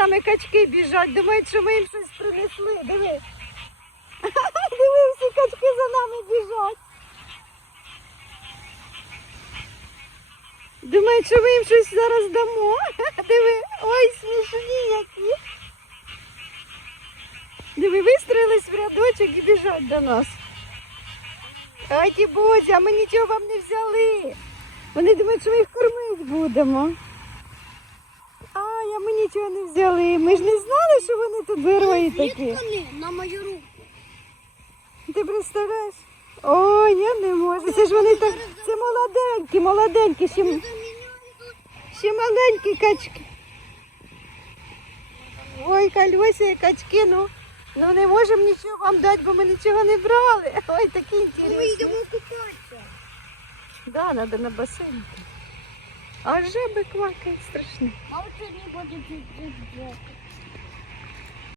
нами качки біжать, думають, що ми їм щось принесли. Диви. Диви, всі качки за нами біжать. Думають, що ми їм щось зараз дамо. Диви, ой, смішні які. Диви, вистроїлись в рядочок і біжать до нас. Ай, ті бозі, а ми нічого вам не взяли. Вони думають, що ми їх кормити будемо. А ми нічого не взяли. Ми ж не знали, що вони тут герої такі. На мою руку. Ти представляєш? Ой, я не можу. Це ж вони так. Це молоденькі, молоденькі, ще, ще маленькі качки. Ой, кальося і качки, ну. Ну не можемо нічого вам дати, бо ми нічого не брали. Ой, такі інтересні. Ми йдемо купатися. Да, треба на басейн. А жаби квакають страшно. А от сьогодні буде